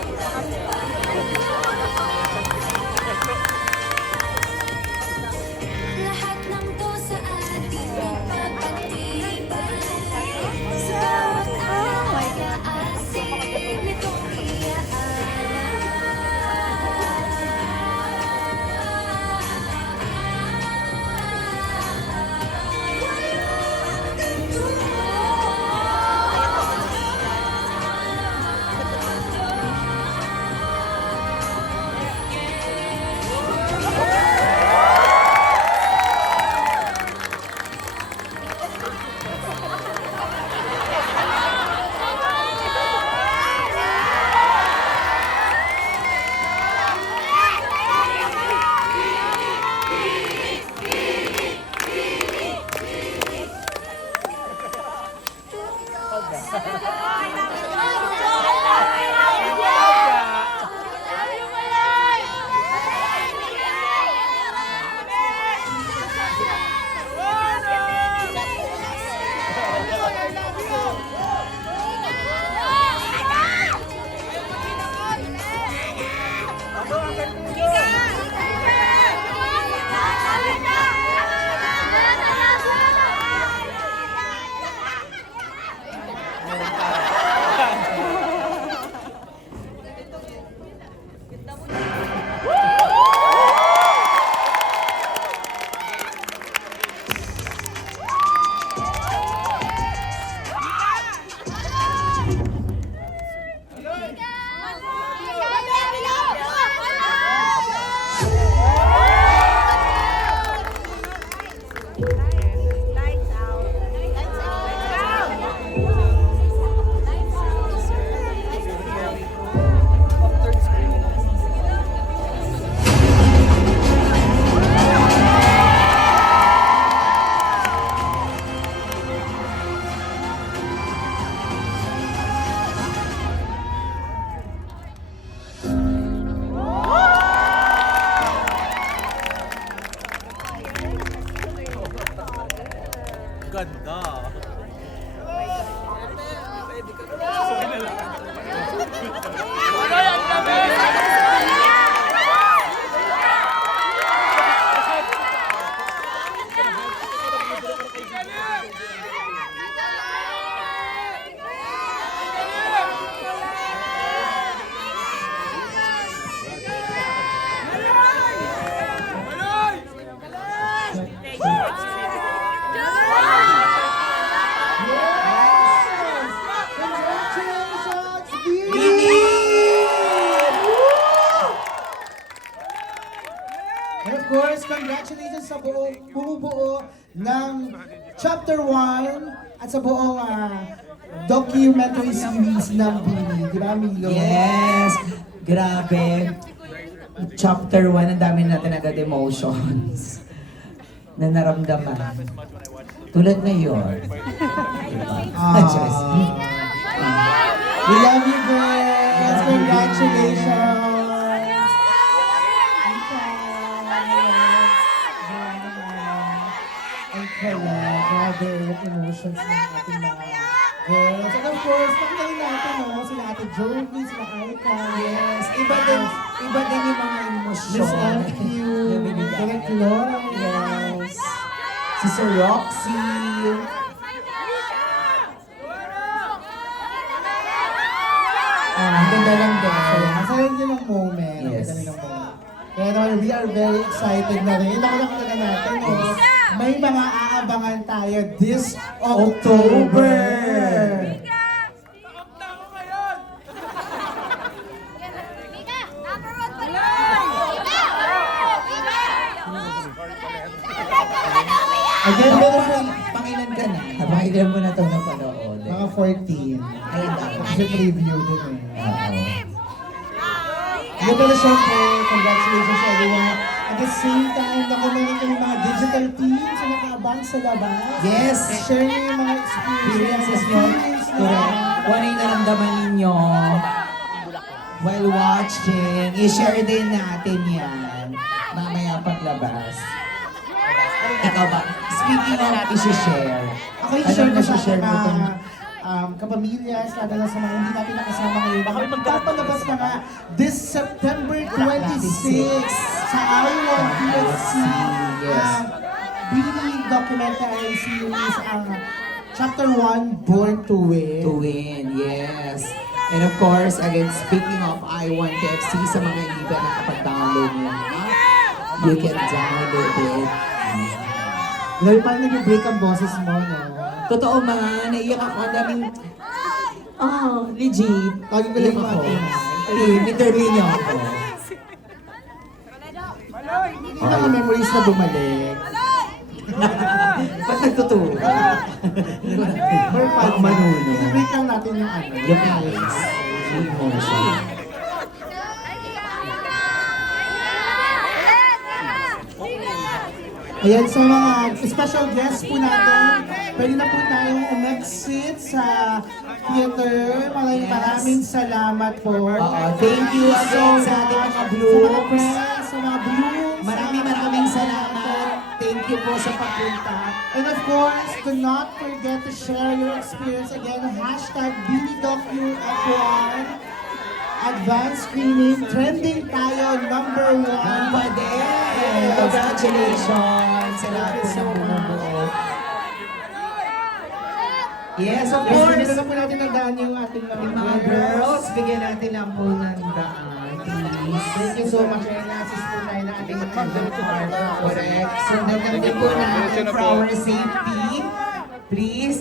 감사합니다. Ganda. Congratulations, And of course, congratulations sa buong bumubuo ng Chapter 1 at sa buong ah, documentary series ng Billy. Di ba, Milo? Yes! Grabe. Chapter 1, ang dami natin agad emotions na naramdaman. Tulad na yun. Diba? Ah. Just, We love you, girls! Congratulations! Ang kala, grabe emotions ng ating mga girls. And of course, pakinggan natin, no? Sila Ate Jovi, sila Aika. yes, iba din, iba din yung mga emosyon. Miss LQ. Direct Laura. Yes. Si Sir Roxy. Ah, Ang ganda lang So, din. ang saya din ng moment. Ang Yes. ganda rin ng moment. Kaya naman, we are very excited na rin. Nakulak na natin, no? May mga aabangan tayo this October. Again, meron po Pangilan ka na. Pangilan mo na ito napanood. mga 14. Ayun dapat. Kasi preview din eh. Oo. Yung pala syempre, congratulations sa everyone. At the same time, nakumarin kami mga digital teams na nakaabang sa labas. Yes. Share niyo yung mga experiences nyo. Correct. Kung ano yung naramdaman ninyo while watching, i-share din natin yan mamaya paglabas. Ikaw ba? Speaking of, i-share. Ako yung share Anong ko sa share mo itong um, kapamilya, lalo na sa mga hindi natin nakasama ngayon. Baka magpapalabas na nga this September 26 sa I1 PFC. Yes. Um, Billy documentary series ang Chapter 1, Born to Win. to win, yes. And of course, again, speaking of I1 KFC, sa mga hindi pa nakapag-download nyo, you can download it. Dahil parang nag-break ang boses mo, no? Totoo man, naiyak ako. Ang daming, oh, legit. Lagi ko lang ako. Eh, interview niyo ako. Na mga memories na bumalik. Ba't nagtuturo? Or Pag manuno. I-break lang natin yung ano. Yung eyes. Yung emotion. Ayan, sa mga special guests po natin, pwede na po tayong umexit sa theater. Maraming maraming salamat po. Oo, thank you again sa ating mga Sa you po sa pagpunta. And of course, do not forget to share your experience again. Hashtag BDocuF1. advanced screening. Trending tayo, number one. Pa din. Congratulations sa lahat po ng bumubuo. Yes, of Yes, course. bigyan na po natin ng daan yung ating mga, girls, bigyan natin lang po ng daan. Thank you so much. Kaya na-assist po tayo ng ating Correct. So, naganda po natin for our safety. Please,